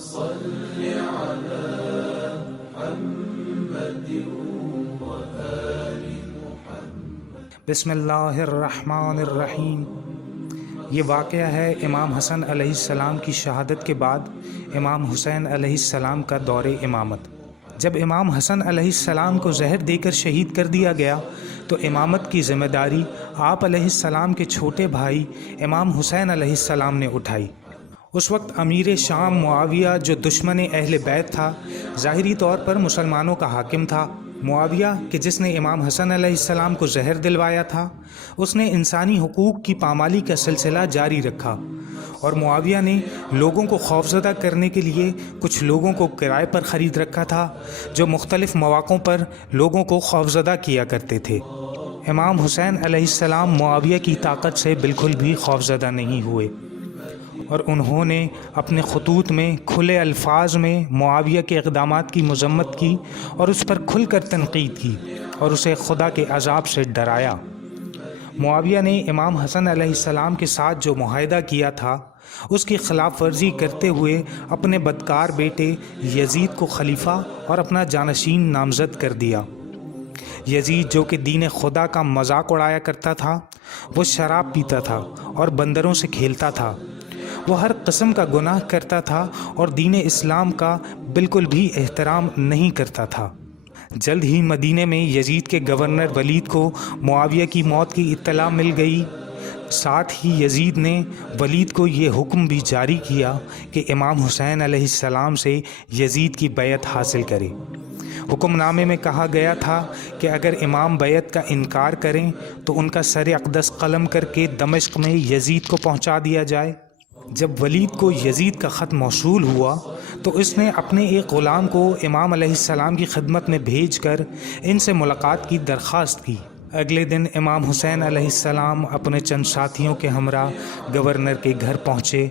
صل على محمد وآل محمد۔ بسم اللہ الرحمن الرحیم۔ یہ واقعہ ہے امام حسن علیہ السلام کی شہادت کے بعد امام حسین علیہ السلام کا دور امامت۔ جب امام حسن علیہ السلام کو زہر دے کر شہید کر دیا گیا تو امامت کی ذمہ داری آپ علیہ السلام کے چھوٹے بھائی امام حسین علیہ السلام نے اٹھائی۔ اس وقت امیر شام معاویہ جو دشمن اہل بیت تھا، ظاہری طور پر مسلمانوں کا حاکم تھا۔ معاویہ کہ جس نے امام حسن علیہ السلام کو زہر دلوایا تھا، اس نے انسانی حقوق کی پامالی کا سلسلہ جاری رکھا، اور معاویہ نے لوگوں کو خوفزدہ کرنے کے لیے کچھ لوگوں کو کرائے پر خرید رکھا تھا جو مختلف مواقعوں پر لوگوں کو خوفزدہ کیا کرتے تھے۔ امام حسین علیہ السلام معاویہ کی طاقت سے بالکل بھی خوفزدہ نہیں ہوئے، اور انہوں نے اپنے خطوط میں کھلے الفاظ میں معاویہ کے اقدامات کی مذمت کی اور اس پر کھل کر تنقید کی اور اسے خدا کے عذاب سے ڈرایا۔ معاویہ نے امام حسن علیہ السلام کے ساتھ جو معاہدہ کیا تھا اس کی خلاف ورزی کرتے ہوئے اپنے بدکار بیٹے یزید کو خلیفہ اور اپنا جانشین نامزد کر دیا۔ یزید جو کہ دین خدا کا مذاق اڑایا کرتا تھا، وہ شراب پیتا تھا اور بندروں سے کھیلتا تھا، وہ ہر قسم کا گناہ کرتا تھا اور دین اسلام کا بالکل بھی احترام نہیں کرتا تھا۔ جلد ہی مدینے میں یزید کے گورنر ولید کو معاویہ کی موت کی اطلاع مل گئی۔ ساتھ ہی یزید نے ولید کو یہ حکم بھی جاری کیا کہ امام حسین علیہ السلام سے یزید کی بیعت حاصل کرے۔ حکم نامے میں کہا گیا تھا کہ اگر امام بیعت کا انکار کریں تو ان کا سر اقدس قلم کر کے دمشق میں یزید کو پہنچا دیا جائے۔ جب ولید کو یزید کا خط موصول ہوا تو اس نے اپنے ایک غلام کو امام علیہ السلام کی خدمت میں بھیج کر ان سے ملاقات کی درخواست کی۔ اگلے دن امام حسین علیہ السلام اپنے چند ساتھیوں کے ہمراہ گورنر کے گھر پہنچے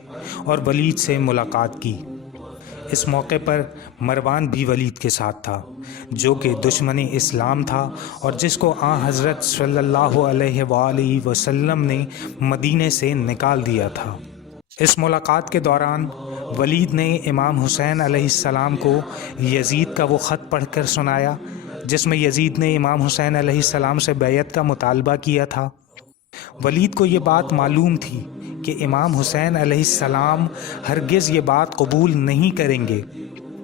اور ولید سے ملاقات کی۔ اس موقع پر مروان بھی ولید کے ساتھ تھا، جو کہ دشمن اسلام تھا اور جس کو آن حضرت صلی اللہ علیہ وآلہ وسلم نے مدینے سے نکال دیا تھا۔ اس ملاقات کے دوران ولید نے امام حسین علیہ السلام کو یزید کا وہ خط پڑھ کر سنایا جس میں یزید نے امام حسین علیہ السلام سے بیعت کا مطالبہ کیا تھا۔ ولید کو یہ بات معلوم تھی کہ امام حسین علیہ السلام ہرگز یہ بات قبول نہیں کریں گے۔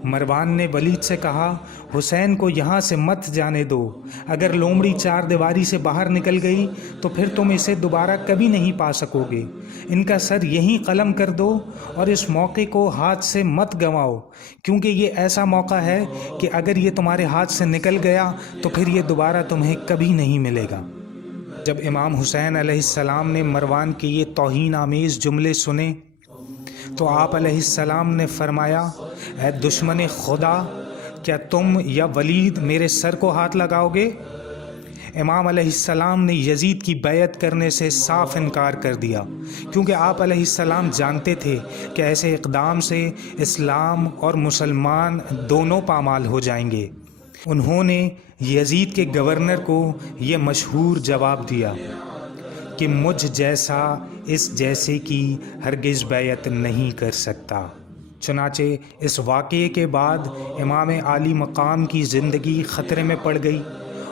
مروان نے ولید سے کہا، حسین کو یہاں سے مت جانے دو، اگر لومڑی چار دیواری سے باہر نکل گئی تو پھر تم اسے دوبارہ کبھی نہیں پا سکو گے۔ ان کا سر یہیں قلم کر دو اور اس موقع کو ہاتھ سے مت گنواؤ، کیونکہ یہ ایسا موقع ہے کہ اگر یہ تمہارے ہاتھ سے نکل گیا تو پھر یہ دوبارہ تمہیں کبھی نہیں ملے گا۔ جب امام حسین علیہ السلام نے مروان کے یہ توہین آمیز جملے سنے تو آپ علیہ السلام نے فرمایا، اے دشمن خدا، کیا تم یا ولید میرے سر کو ہاتھ لگاؤ گے؟ امام علیہ السلام نے یزید کی بیعت کرنے سے صاف انکار کر دیا، کیونکہ آپ علیہ السلام جانتے تھے کہ ایسے اقدام سے اسلام اور مسلمان دونوں پامال ہو جائیں گے۔ انہوں نے یزید کے گورنر کو یہ مشہور جواب دیا کہ مجھ جیسا اس جیسے کی ہرگز بیعت نہیں کر سکتا۔ چنانچہ اس واقعے کے بعد امام عالی مقام کی زندگی خطرے میں پڑ گئی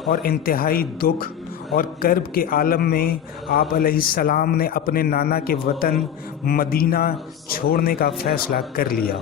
اور انتہائی دکھ اور کرب کے عالم میں آپ علیہ السلام نے اپنے نانا کے وطن مدینہ چھوڑنے کا فیصلہ کر لیا۔